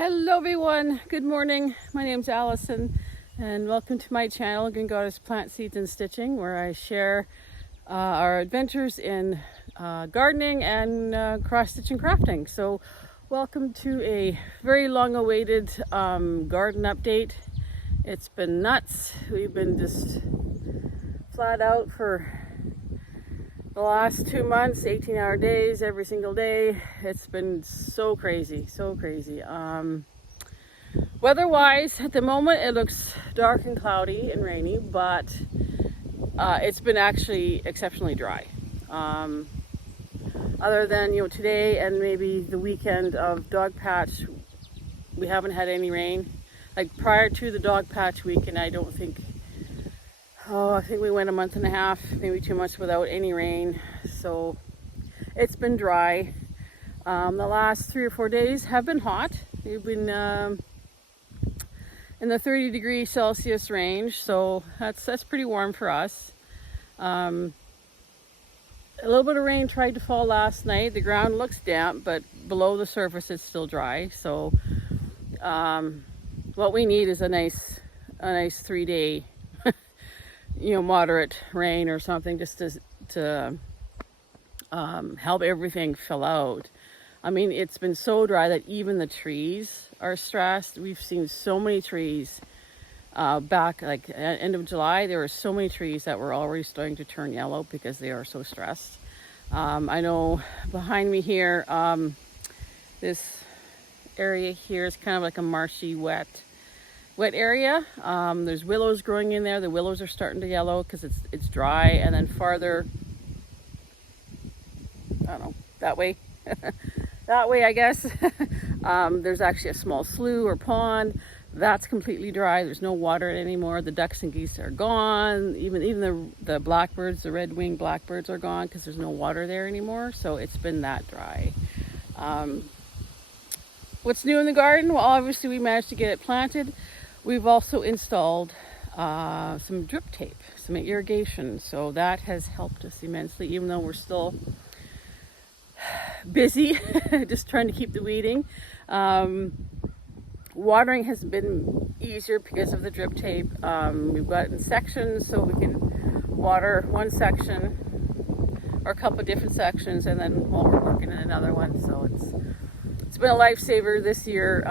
Hello everyone, good morning. My name's Allison and welcome to my channel, Green Goddess Plant Seeds and Stitching, where I share our adventures in gardening and cross-stitching crafting. So welcome to a very long-awaited garden update. It's been nuts. We've been just flat out for the last 2 months, 18-hour days every single day. It's been so crazy, so crazy. Weather-wise, at the moment, it looks dark and cloudy and rainy, but it's been actually exceptionally dry. Other than, today and maybe the weekend of dog patch, we haven't had any rain. Like prior to the dog patch weekend, I think we went a month and a half, maybe 2 months without any rain. So it's been dry. The last 3 or 4 days have been hot. We've been in the 30°C range, so that's pretty warm for us. A little bit of rain tried to fall last night. The ground looks damp, but below the surface it's still dry. So what we need is a nice 3-day moderate rain or something, just to help everything fill out. I mean, it's been so dry that even the trees are stressed. We've seen so many trees back like end of July. There were so many trees that were already starting to turn yellow because they are so stressed. I know behind me here, this area here is kind of like a marshy, wet area. There's willows growing in there. The willows are starting to yellow because it's dry. And then farther, I don't know, that way, that way I guess, there's actually a small slough or pond that's completely dry. There's no water anymore. The ducks and geese are gone. Even the blackbirds, the red-winged blackbirds are gone because there's no water there anymore. So it's been that dry. What's new in the garden? Well, obviously we managed to get it planted. We've also installed some drip tape, some irrigation. So that has helped us immensely, even though we're still busy just trying to keep the weeding. Watering has been easier because of the drip tape. We've got it in sections, so we can water one section or a couple of different sections, and then while we're working in another one. So it's been a lifesaver this year.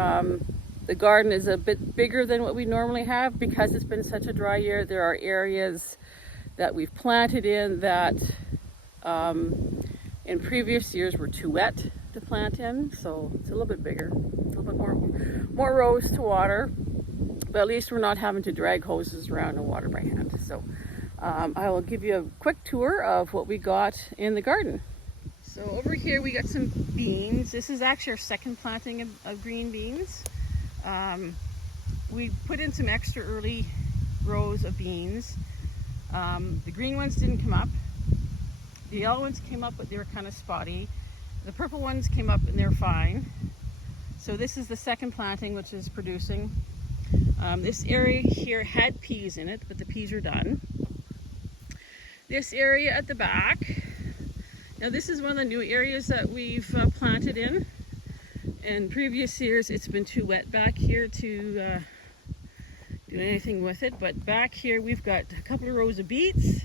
The garden is a bit bigger than what we normally have because it's been such a dry year. There are areas that we've planted in that in previous years were too wet to plant in, so it's a little bit bigger, a little bit more rows to water, but at least we're not having to drag hoses around and water by hand. So I will give you a quick tour of what we got in the garden. So over here we got some beans. This is actually our second planting of green beans. We put in some extra early rows of beans. The green ones didn't come up. The yellow ones came up, but they were kind of spotty. The purple ones came up and they're fine. So this is the second planting, which is producing. This area here had peas in it, but the peas are done. This area at the back, now this is one of the new areas that we've planted in. In previous years, it's been too wet back here to do anything with it. But back here, we've got a couple of rows of beets.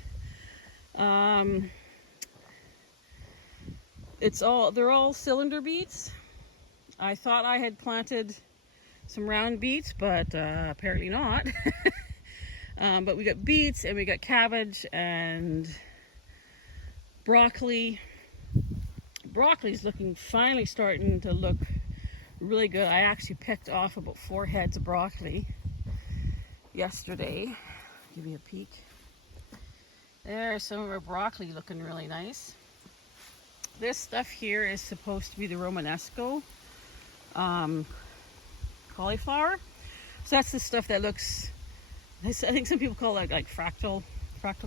They're all cylinder beets. I thought I had planted some round beets, but apparently not. But we got beets and we got cabbage and broccoli. Broccoli's finally starting to look really good. I actually picked off about 4 heads of broccoli yesterday. Give you a peek. There's some of our broccoli looking really nice. This stuff here is supposed to be the Romanesco cauliflower. So that's the stuff that looks, I think some people call it like fractal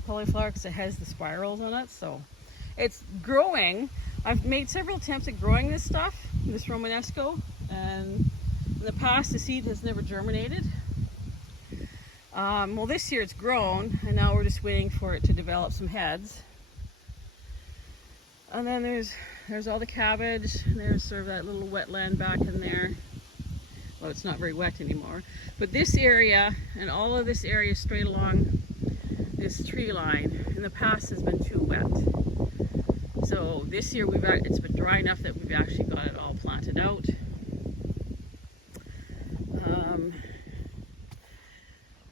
cauliflower because it has the spirals on it. So it's growing. I've made several attempts at growing this stuff, this Romanesco, and in the past the seed has never germinated. Well, this year it's grown, and now we're just waiting for it to develop some heads. And then there's all the cabbage. There's sort of that little wetland back in there. well, it's not very wet anymore. But this area and all of this area straight along this tree line in the past has been too wet. So this year it's been dry enough that we've actually got it all planted out.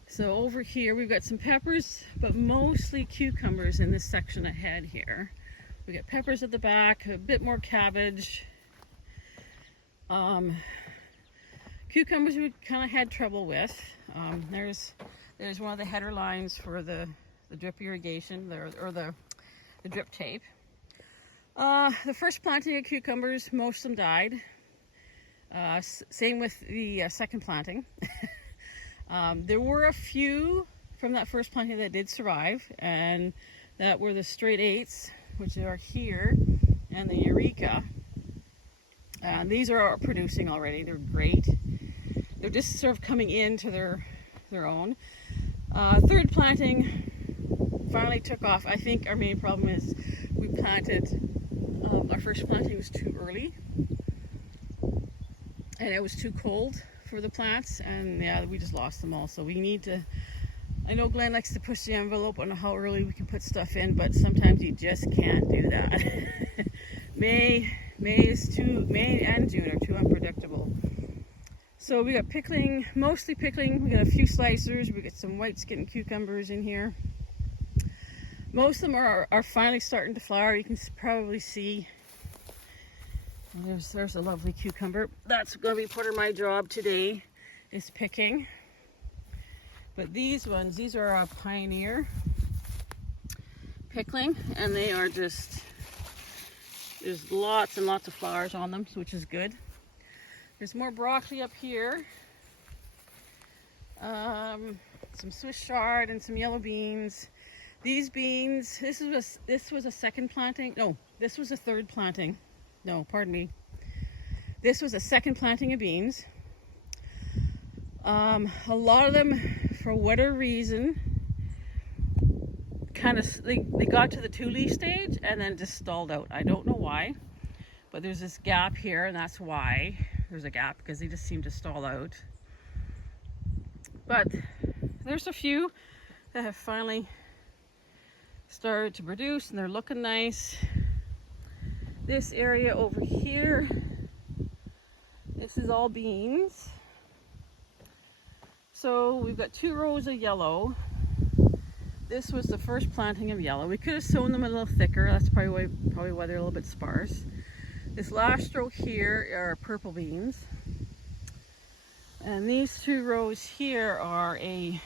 So over here we've got some peppers, but mostly cucumbers in this section ahead here. We got peppers at the back, a bit more cabbage. Cucumbers we kind of had trouble with. There's one of the header lines for the drip irrigation, or the drip tape. The first planting of cucumbers, most of them died. Same with the second planting. There were a few from that first planting that did survive, and that were the straight eights, which are here, and the Eureka. These are producing already. They're great. They're just sort of coming into their own. Third planting finally took off. I think our main problem is we planted, our first planting was too early, and it was too cold for the plants, and yeah, we just lost them all. So we need to, I know Glenn likes to push the envelope on how early we can put stuff in, but sometimes you just can't do that. May and June are too unpredictable. So we got pickling, mostly pickling. We got a few slicers. We got some white skin cucumbers in here. Most of them are finally starting to flower. You can probably see. There's a lovely cucumber. That's going to be part of my job today, is picking. But these ones, these are our Pioneer pickling, and they are just, there's lots and lots of flowers on them, which is good. There's more broccoli up here. Some Swiss chard and some yellow beans. These beans, this was a second planting. No, this was a third planting. No, pardon me. This was a second planting of beans. A lot of them, for whatever reason, they got to the 2-leaf stage and then just stalled out. I don't know why, but there's this gap here, and that's why there's a gap, because they just seem to stall out. But there's a few that have finally started to produce, and they're looking nice. This area over here, this is all beans. So we've got 2 rows of yellow. This was the first planting of yellow. We could have sown them a little thicker. That's probably why they're a little bit sparse. This last row here are purple beans. And these 2 rows here are a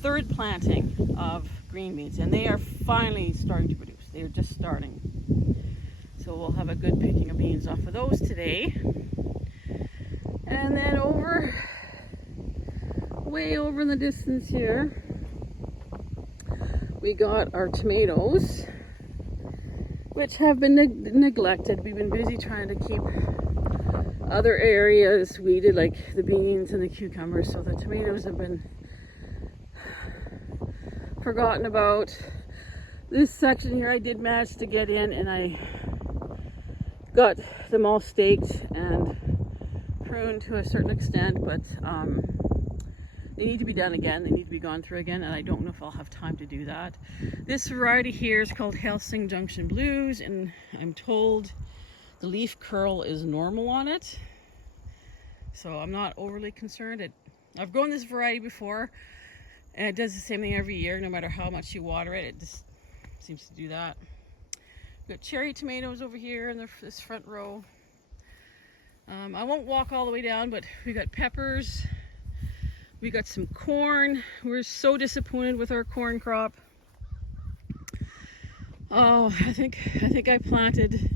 third planting of green beans, and they are finally starting to produce. They are just starting. So we'll have a good picking of beans off of those today. And then way over in the distance here, we got our tomatoes, which have been neglected. We've been busy trying to keep other areas weeded, like the beans and the cucumbers, so the tomatoes have been forgotten about. This section here I did manage to get in, and I got them all staked and pruned to a certain extent, but they need to be done again. They need to be gone through again, and I don't know if I'll have time to do that. This variety here is called Helsing Junction Blues, and I'm told the leaf curl is normal on it, so I'm not overly concerned. I've grown this variety before, and it does the same thing every year. No matter how much you water it, it just seems to do that. We've got cherry tomatoes over here in this front row. I won't walk all the way down, but we got peppers. We got some corn. We're so disappointed with our corn crop. Oh, I think I planted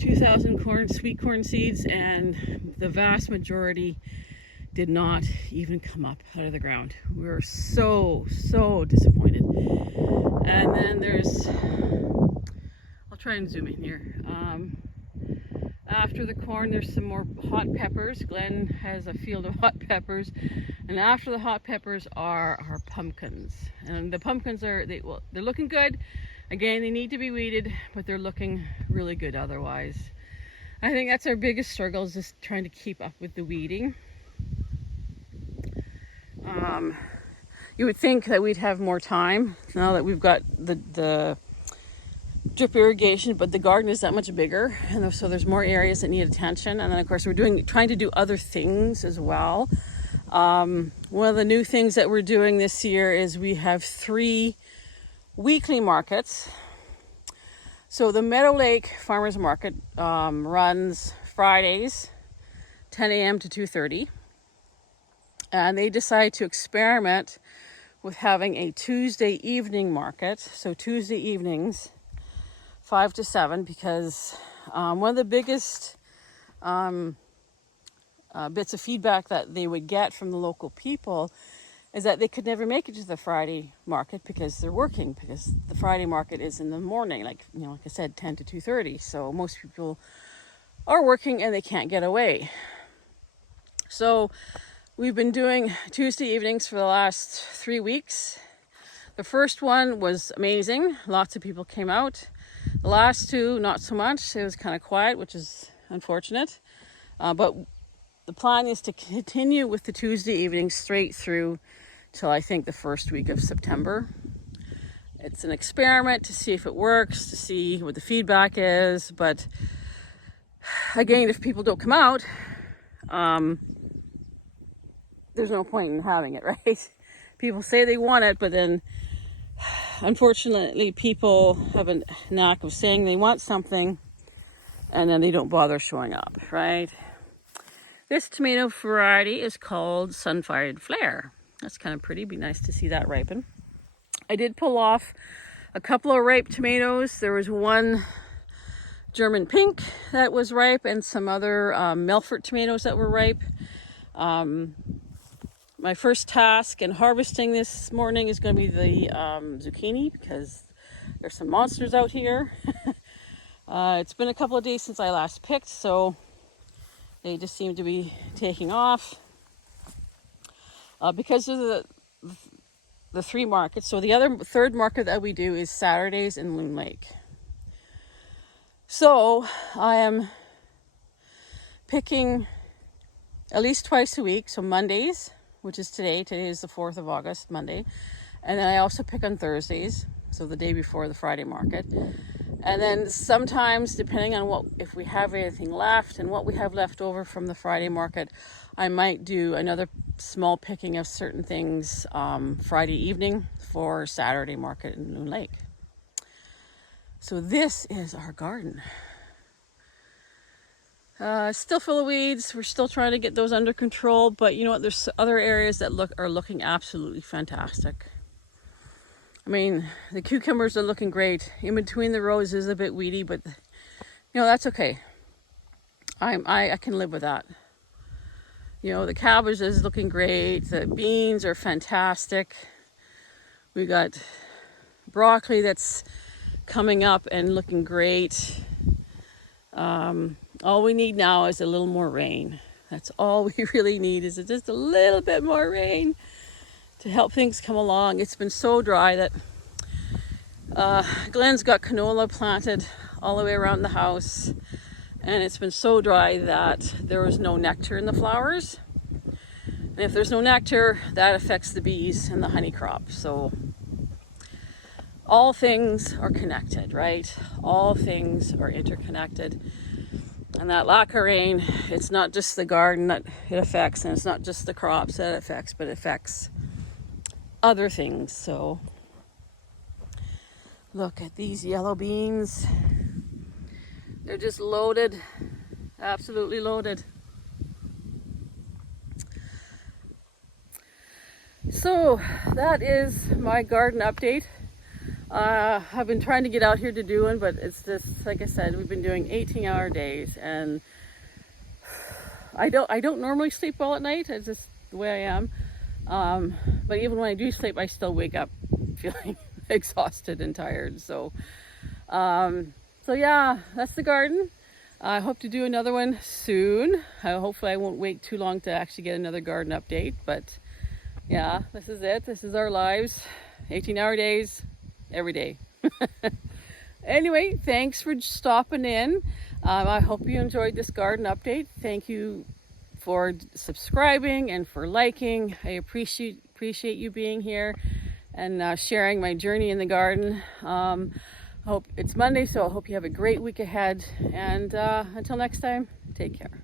2,000 sweet corn seeds, and the vast majority did not even come up out of the ground. We were so disappointed. And then there's, I'll try and zoom in here. After the corn, there's some more hot peppers. Glenn has a field of hot peppers, and after the hot peppers are our pumpkins. And the pumpkins they're looking good. Again, they need to be weeded, but they're looking really good otherwise. I think that's our biggest struggle, is just trying to keep up with the weeding. You would think that we'd have more time now that we've got the drip irrigation, but the garden is that much bigger, and so there's more areas that need attention. And then of course we're trying to do other things as well. One of the new things that we're doing this year is we have 3 weekly markets. So the Meadow Lake Farmers Market runs Fridays 10 a.m. to 2:30, and they decided to experiment with having a Tuesday evening market. So Tuesday evenings 5 to 7, because one of the biggest bits of feedback that they would get from the local people is that they could never make it to the Friday market because they're working, because the Friday market is in the morning, like I said, 10 to 2:30. So most people are working and they can't get away. So we've been doing Tuesday evenings for the last 3 weeks. The first one was amazing. Lots of people came out. The last 2, not so much. It was kind of quiet, which is unfortunate. But the plan is to continue with the Tuesday evenings straight through till I think the first week of September. It's an experiment to see if it works, to see what the feedback is. But again, if people don't come out, there's no point in having it, right? People say they want it, but then unfortunately people have a knack of saying they want something and then they don't bother showing up, right? This tomato variety is called Sunfired Flare. That's kind of pretty. Be nice to see that ripen. I did pull off a couple of ripe tomatoes. There was one German pink that was ripe and some other Melfort tomatoes that were ripe. My first task in harvesting this morning is going to be the zucchini, because there's some monsters out here. It's been a couple of days since I last picked, so they just seem to be taking off. Because of the 3 markets. So the third market that we do is Saturdays in Loon Lake. So I am picking at least twice a week. So Mondays, which is today. Today is the 4th of August, Monday. And then I also pick on Thursdays, so the day before the Friday market. And then sometimes, depending on if we have anything left and what we have left over from the Friday market, I might do another small picking of certain things Friday evening for Saturday market in Loon Lake. So this is our garden. Still full of weeds. We're still trying to get those under control, but you know what? There's other areas that are looking absolutely fantastic. I mean, the cucumbers are looking great. In between the rows is a bit weedy, but that's okay. I can live with that. The cabbage is looking great. The beans are fantastic. We got broccoli that's coming up and looking great. All we need now is a little more rain. That's all we really need, is just a little bit more rain to help things come along. It's been so dry that Glenn's got canola planted all the way around the house, and it's been so dry that there was no nectar in the flowers. And if there's no nectar, that affects the bees and the honey crop. So all things are connected, right? All things are interconnected. And that lack of rain, it's not just the garden that it affects, and it's not just the crops that it affects, but it affects other things. So look at these yellow beans. They're just loaded, absolutely loaded. So that is my garden update. I've been trying to get out here to do one, but it's just, like I said, we've been doing 18-hour days, and I don't normally sleep well at night. It's just the way I am. But even when I do sleep, I still wake up feeling exhausted and tired. So yeah, that's the garden. I hope to do another one soon. Hopefully I won't wait too long to actually get another garden update, but yeah, this is it. This is our lives. 18-hour days every day. Anyway, thanks for stopping in. I hope you enjoyed this garden update. Thank you for subscribing and for liking. I appreciate you being here and sharing my journey in the garden. Hope it's Monday, so I hope you have a great week ahead. And until next time, take care.